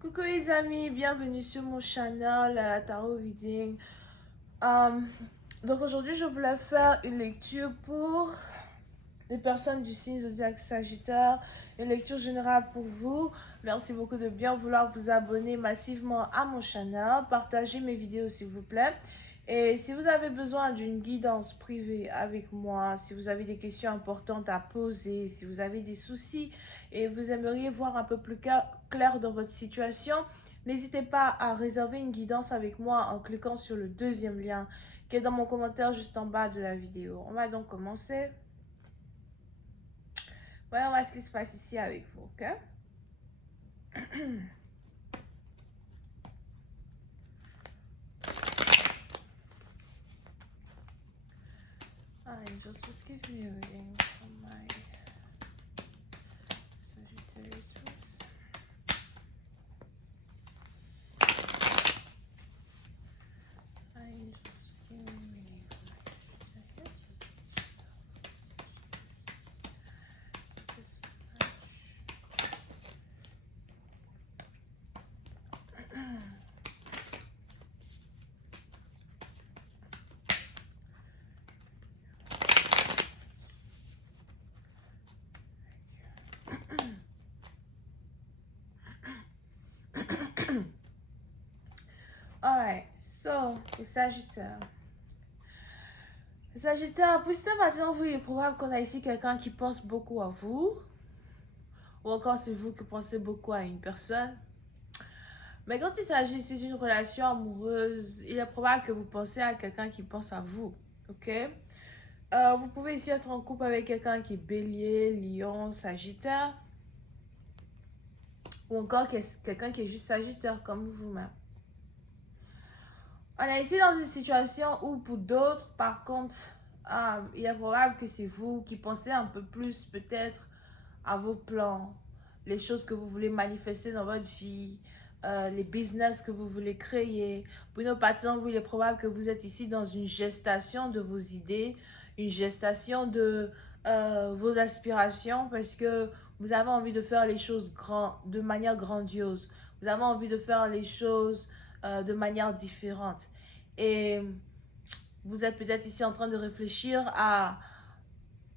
Coucou les amis, bienvenue sur mon channel Tarot Reading. Donc aujourd'hui je voulais faire une lecture pour les personnes du signe zodiaque Sagittaire, une lecture générale pour vous. Merci beaucoup de bien vouloir vous abonner massivement à mon channel, partagez mes vidéos s'il vous plaît. Et si vous avez besoin d'une guidance privée avec moi, si vous avez des questions importantes à poser, si vous avez des soucis et vous aimeriez voir un peu plus clair dans votre situation, n'hésitez pas à réserver une guidance avec moi en cliquant sur le deuxième lien qui est dans mon commentaire juste en bas de la vidéo. On va donc commencer. Voyons voir ce qui se passe ici avec vous, ok? Angels, just give me a reading for my Sagittarius first. Angels, just give me a reading for my Sagittarius first. Alright, so, le Sagittaire. Le Sagittaire, pour cette façon, vous, il est probable qu'on a ici quelqu'un qui pense beaucoup à vous. Ou encore, c'est vous qui pensez beaucoup à une personne. Mais quand il s'agit ici d'une relation amoureuse, il est probable que vous pensez à quelqu'un qui pense à vous. Ok? Vous pouvez ici être en couple avec quelqu'un qui est Bélier, Lion, Sagittaire. Ou encore quelqu'un qui est juste Sagittaire comme vous-même. On est ici dans une situation où pour d'autres, par contre, il est probable que c'est vous qui pensez un peu plus peut-être à vos plans, les choses que vous voulez manifester dans votre vie, les business que vous voulez créer. Pour une autre partie d'entre vous, il est probable que vous êtes ici dans une gestation de vos idées, une gestation de vos aspirations parce que vous avez envie de faire les choses de manière grandiose. Vous avez envie de faire les choses de manière différente. Et vous êtes peut-être ici en train de réfléchir à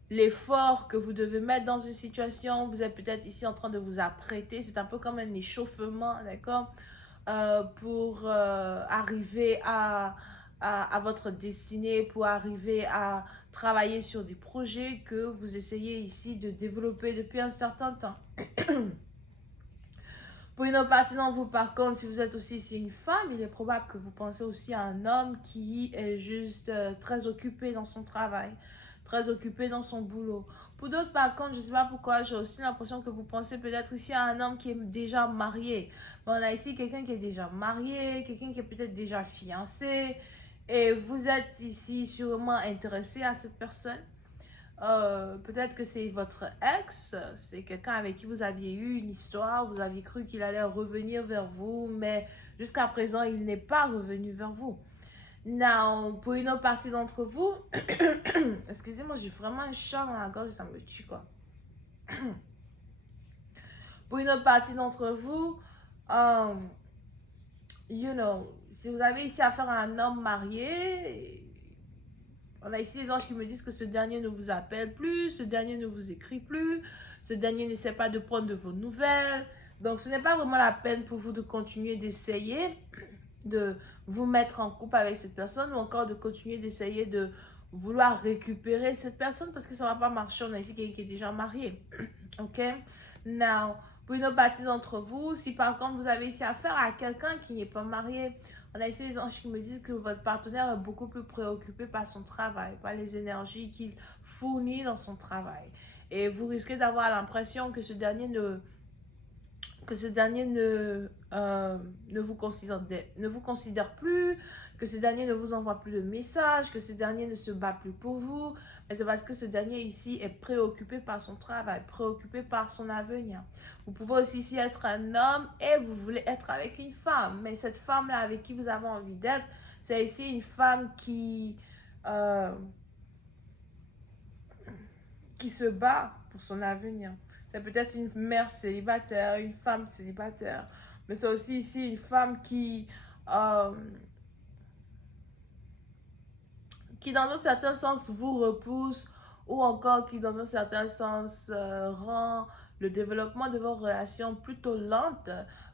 l'effort que vous devez mettre dans une situation. Vous êtes peut-être ici en train de vous apprêter. C'est un peu comme un échauffement, d'accord, pour arriver à votre destinée, pour arriver à travailler sur des projets que vous essayez ici de développer depuis un certain temps. Pour une autre partie d'entre vous, par contre, si vous êtes aussi ici une femme, il est probable que vous pensez aussi à un homme qui est juste très occupé dans son travail, très occupé dans son boulot. Pour d'autres, par contre, je ne sais pas pourquoi, j'ai aussi l'impression que vous pensez peut-être ici à un homme qui est déjà marié. Mais on a ici quelqu'un qui est déjà marié, quelqu'un qui est peut-être déjà fiancé. Et vous êtes ici sûrement intéressé à cette personne. Peut-être que c'est votre ex, c'est quelqu'un avec qui vous aviez eu une histoire, vous aviez cru qu'il allait revenir vers vous, mais jusqu'à présent, il n'est pas revenu vers vous. Now, pour une autre partie d'entre vous, excusez-moi, j'ai vraiment un chat dans la gorge, ça me tue quoi. Pour une autre partie d'entre vous, si vous avez ici affaire à un homme marié, on a ici des anges qui me disent que ce dernier ne vous appelle plus, ce dernier ne vous écrit plus, ce dernier n'essaie pas de prendre de vos nouvelles. Donc, ce n'est pas vraiment la peine pour vous de continuer d'essayer de vous mettre en couple avec cette personne ou encore de continuer d'essayer de vouloir récupérer cette personne parce que ça ne va pas marcher. On a ici quelqu'un qui est déjà marié. Ok? Now, pour une autre partie d'entre vous, si par contre vous avez ici affaire à quelqu'un qui n'est pas marié, on a ici les anges qui me disent que votre partenaire est beaucoup plus préoccupé par son travail, par les énergies qu'il fournit dans son travail. Et vous risquez d'avoir l'impression que ce dernier ne vous considère plus, que ce dernier ne vous envoie plus de messages, que ce dernier ne se bat plus pour vous. Mais c'est parce que ce dernier ici est préoccupé par son travail, préoccupé par son avenir. Vous pouvez aussi ici être un homme et vous voulez être avec une femme. Mais cette femme-là avec qui vous avez envie d'être, c'est ici une femme qui se bat pour son avenir. C'est peut-être une mère célibataire, une femme célibataire. Mais c'est aussi ici une femme euh, qui dans un certain sens vous repousse ou encore qui dans un certain sens rend le développement de vos relations plutôt lente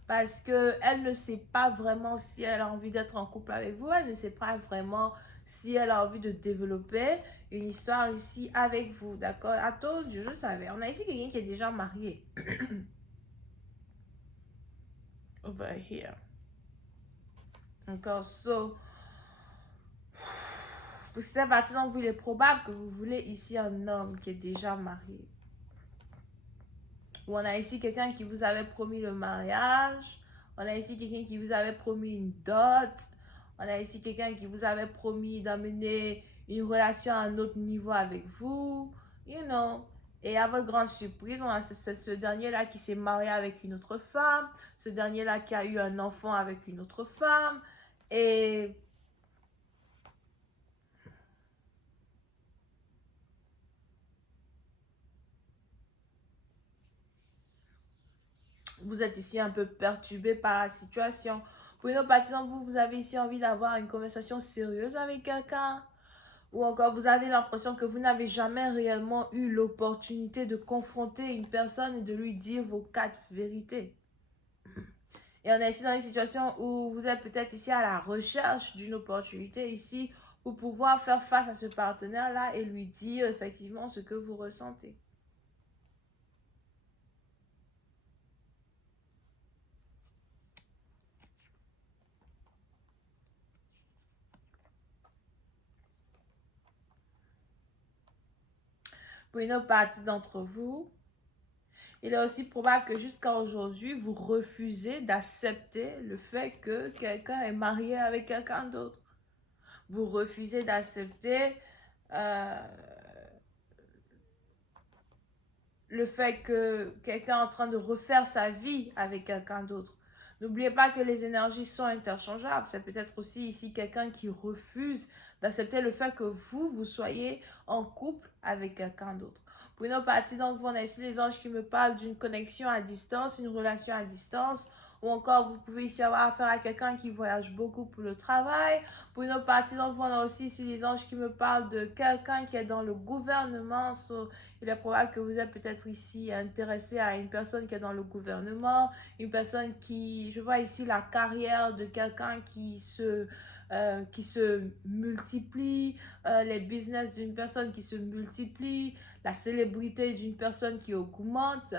parce qu'elle ne sait pas vraiment si elle a envie d'être en couple avec vous, elle ne sait pas vraiment si elle a envie de développer une histoire ici avec vous, d'accord? À told you, je savais. On a ici quelqu'un qui est déjà marié. Over here. Encore, so, pour cette partie dont vous, il est probable que vous voulez ici un homme qui est déjà marié. Ou on a ici quelqu'un qui vous avait promis le mariage. On a ici quelqu'un qui vous avait promis une dot. On a ici quelqu'un qui vous avait promis d'amener une relation à un autre niveau avec vous. You know. Et à votre grande surprise, on a ce dernier-là qui s'est marié avec une autre femme. Ce dernier-là qui a eu un enfant avec une autre femme. Et vous êtes ici un peu perturbé par la situation. Pour une autre partie d'entre vous, vous avez ici envie d'avoir une conversation sérieuse avec quelqu'un. Ou encore, vous avez l'impression que vous n'avez jamais réellement eu l'opportunité de confronter une personne et de lui dire vos quatre vérités. Et on est ici dans une situation où vous êtes peut-être ici à la recherche d'une opportunité ici pour pouvoir faire face à ce partenaire-là et lui dire effectivement ce que vous ressentez. Pour une autre partie d'entre vous, il est aussi probable que jusqu'à aujourd'hui, vous refusez d'accepter le fait que quelqu'un est marié avec quelqu'un d'autre. Vous refusez d'accepter le fait que quelqu'un est en train de refaire sa vie avec quelqu'un d'autre. N'oubliez pas que les énergies sont interchangeables. C'est peut-être aussi ici quelqu'un qui refuse d'accepter le fait que vous soyez en couple avec quelqu'un d'autre. Pour une autre partie d'entre vous, on a ici les anges qui me parlent d'une connexion à distance, une relation à distance, ou encore vous pouvez ici avoir affaire à quelqu'un qui voyage beaucoup pour le travail. Pour une autre partie d'entre vous, on a aussi ici les anges qui me parlent de quelqu'un qui est dans le gouvernement. Il est probable que vous êtes peut-être ici intéressé à une personne qui est dans le gouvernement, une personne qui, je vois ici la carrière de quelqu'un qui se multiplie, les business d'une personne qui se multiplie, la célébrité d'une personne qui augmente.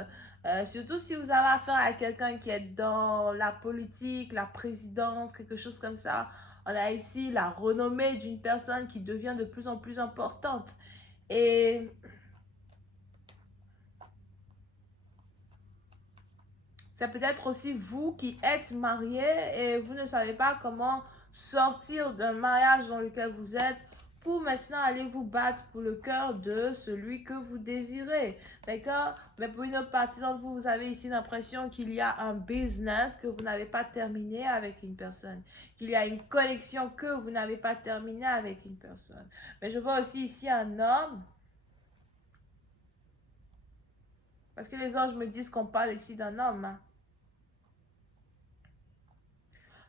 Surtout si vous avez affaire à quelqu'un qui est dans la politique, la présidence, quelque chose comme ça. On a ici la renommée d'une personne qui devient de plus en plus importante. Et c'est peut-être aussi vous qui êtes marié et vous ne savez pas comment sortir d'un mariage dans lequel vous êtes pour maintenant aller vous battre pour le cœur de celui que vous désirez. D'accord? Mais pour une autre partie d'entre vous, vous avez ici l'impression qu'il y a un business que vous n'avez pas terminé avec une personne. Qu'il y a une connexion que vous n'avez pas terminée avec une personne. Mais je vois aussi ici un homme. Parce que les anges me disent qu'on parle ici d'un homme. Hein.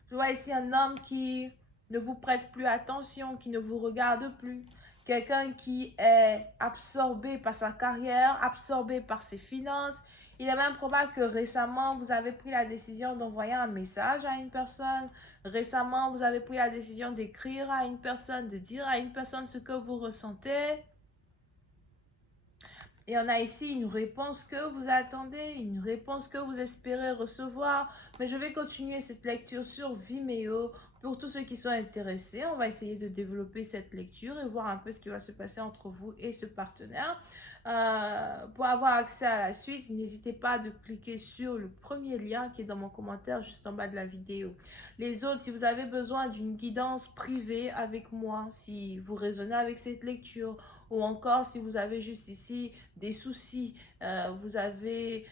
Je vois ici un homme qui ne vous prête plus attention, qui ne vous regarde plus. Quelqu'un qui est absorbé par sa carrière, absorbé par ses finances. Il est même probable que récemment, vous avez pris la décision d'envoyer un message à une personne. Récemment, vous avez pris la décision d'écrire à une personne, de dire à une personne ce que vous ressentez. Et on a ici une réponse que vous attendez, une réponse que vous espérez recevoir. Mais je vais continuer cette lecture sur Vimeo. Pour tous ceux qui sont intéressés, on va essayer de développer cette lecture et voir un peu ce qui va se passer entre vous et ce partenaire. Pour avoir accès à la suite, n'hésitez pas de cliquer sur le premier lien qui est dans mon commentaire juste en bas de la vidéo. Les autres, si vous avez besoin d'une guidance privée avec moi, si vous raisonnez avec cette lecture, ou encore si vous avez juste ici des soucis, vous avez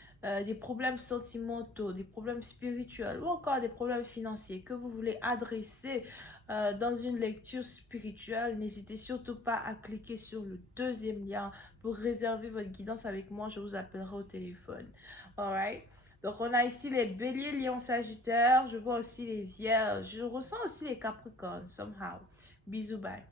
des problèmes sentimentaux, des problèmes spirituels ou encore des problèmes financiers que vous voulez adresser dans une lecture spirituelle, n'hésitez surtout pas à cliquer sur le deuxième lien pour réserver votre guidance avec moi. Je vous appellerai au téléphone. Alright? Donc, on a ici les béliers, lions, sagittaires. Je vois aussi les vierges. Je ressens aussi les capricornes, somehow. Bisous, bye.